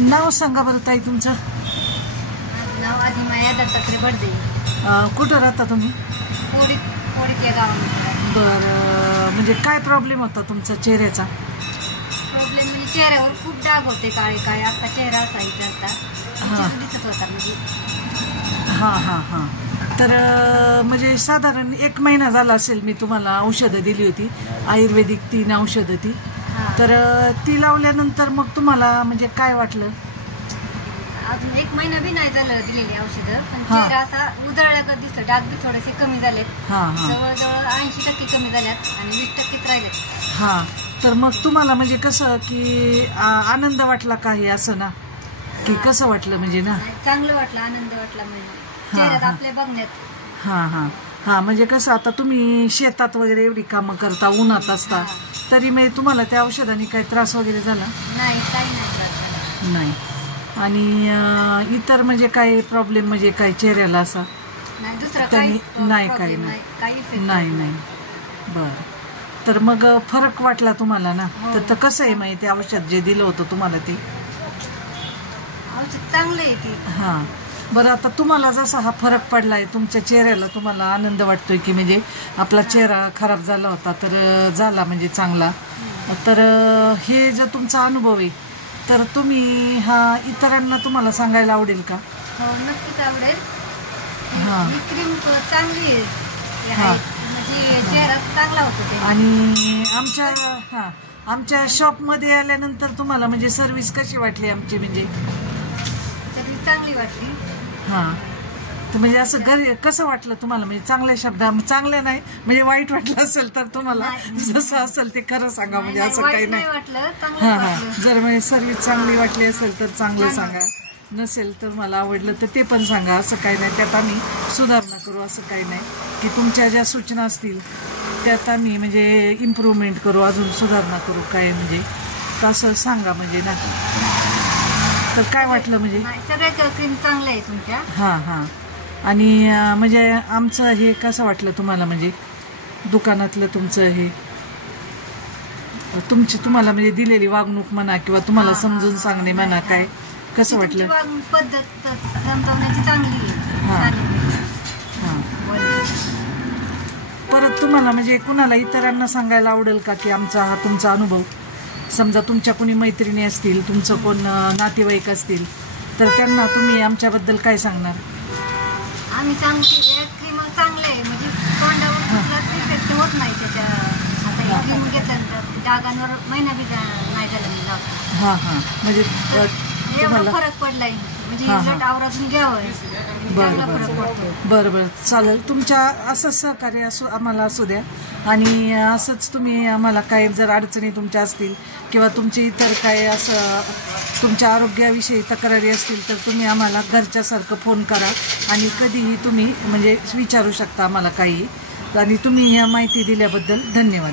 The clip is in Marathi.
नाव सांगा बरं ताई तुमचं. नाव आदिमाया दत्तात्रय बडदे. कुठं राहता तुम्ही? पोडीत या गावामध्ये. बरं, म्हणजे काय प्रॉब्लेम होता तुमचा चेहऱ्याचा? प्रॉब्लेम म्हणजे चेहऱ्यावर खूप डाग होते, काळे काळे. आता चेहरा असायचा आता दिसत होता म्हणजे. हां हां हां. तर म्हणजे साधारण 1 महिना झाला असेल मी तुम्हाला औषधं दिली होती, आयुर्वेदिक 3 औषधं ती. तर ती लावल्यानंतर मग तुम्हाला म्हणजे काय वाटलं? अजून 1 महिना बी नाही झालं दिलेली औषधं, पण चेहरा असा उधळल्यागत दिसतं. डाग बी थोडेसे कमी झालेत. जवळजवळ 80% कमी झाल्यात आणि 20%च राहिलेत. हां, तर मग तुम्हाला म्हणजे कसं की आनंद वाटला का हे असं ना, की कसं वाटलं म्हणजे ना? चांगलं वाटलं, आनंद वाटला म्हणजे चेहऱ्यात आपल्या बघण्यात. हां हां हां. म्हणजे कसं आता तुम्ही शेतात वगैरे एवढी कामं करता, उन्हात असता, तरी म्हणजे तुम्हाला त्या औषधाने काही त्रास वगैरे झाला नाही? काही नाही. नाही. आणि इतर म्हणजे काही प्रॉब्लेम म्हणजे काही चेहऱ्याला असा त्यांनी नाही? काही नाही. नाही. बरं, तर मग फरक वाटला तुम्हाला ना? तर कसं आहे मग ते औषध जे दिलं होतं तुम्हाला ते औषध चांगलं आहे ते? हां. बरं, आता तुम्हाला जसा हा फरक पडलाय तुमच्या चेहऱ्याला, तुम्हाला आनंद वाटतोय की म्हणजे आपला चेहरा खराब झाला होता तर झाला म्हणजे चांगला. तर हे जो तुमचा अनुभव आहे, तर तुम्ही हा इतरांना तुम्हाला सांगायला आवडेल का? हो, नक्कीच आवडेल. हां. ही क्रीम चांगली आहे, म्हणजे चेहरा चांगला होतो ते. आणि आमच्या शॉपमध्ये आल्यानंतर तुम्हाला म्हणजे सर्व्हिस कशी वाटली आमची? म्हणजे चांगली वाटली. हां, तर म्हणजे असं घरी कसं वाटलं तुम्हाला? म्हणजे चांगल्या शब्दात, चांगल्या नाही म्हणजे वाईट वाटलं असेल तर तुम्हाला जसं असेल ते खरं सांगा, म्हणजे असं काही नाही. हां हां. जर म्हणजे सर्व्हिस चांगली वाटली असेल तर चांगलं सांगा, नसेल तर मला आवडलं तर ते पण सांगा. असं काही नाही, त्यात आम्ही सुधारणा करू. असं काही नाही की तुमच्या ज्या सूचना असतील त्यात आम्ही म्हणजे इम्प्रूव्हमेंट करू, अजून सुधारणा करू काय म्हणजे, तसं सांगा म्हणजे ना. तर काय वाटलं म्हणजे? सगळ्या क्रीम चांगल्या आहे तुमच्या. हां हां. आणि म्हणजे आमचं हे कसं वाटलं तुम्हाला? म्हणजे दुकानातलं तुमचं हे तुम्हाला म्हणजे दिलेली वागणूक म्हणा किंवा तुम्हाला समजून सांगणे म्हणा, काय कसं वाटलं? पद्धत समजवण्याची चांगली आहे. हां. परत तुम्हाला म्हणजे कुणाला इतरांना सांगायला आवडेल का की आमचा हा तुमचा अनुभव, समजा तुमच्या कोणी मैत्रिणी असतील, तुमचं कोण नातेवाईक असतील, तर त्यांना तुम्ही आमच्याबद्दल काय सांगणार? आम्ही क्रीम चांगले आहे, म्हणजे तोंडावर इफेक्ट होत नाही त्याच्या. आता क्रीम घेतल्यानंतर डागांवर महिना बी नाही झाला मी लावतो. हां हां. म्हणजे एवढा फरक पडलाय, म्हणजे आवरातून घ्यावं. बरं बरं, चालेल. तुमच्या असंच सहकार्य आम्हाला असू द्या. आणि असंच तुम्ही आम्हाला काही जर अडचणी तुमच्या असतील किंवा तुमची इतर काय असं तुमच्या आरोग्याविषयी तक्रारी असतील तर तुम्ही आम्हाला घरच्यासारखं फोन करा आणि कधीही तुम्ही म्हणजे विचारू शकता आम्हाला काही. आणि तुम्ही या माहिती दिल्याबद्दल धन्यवाद.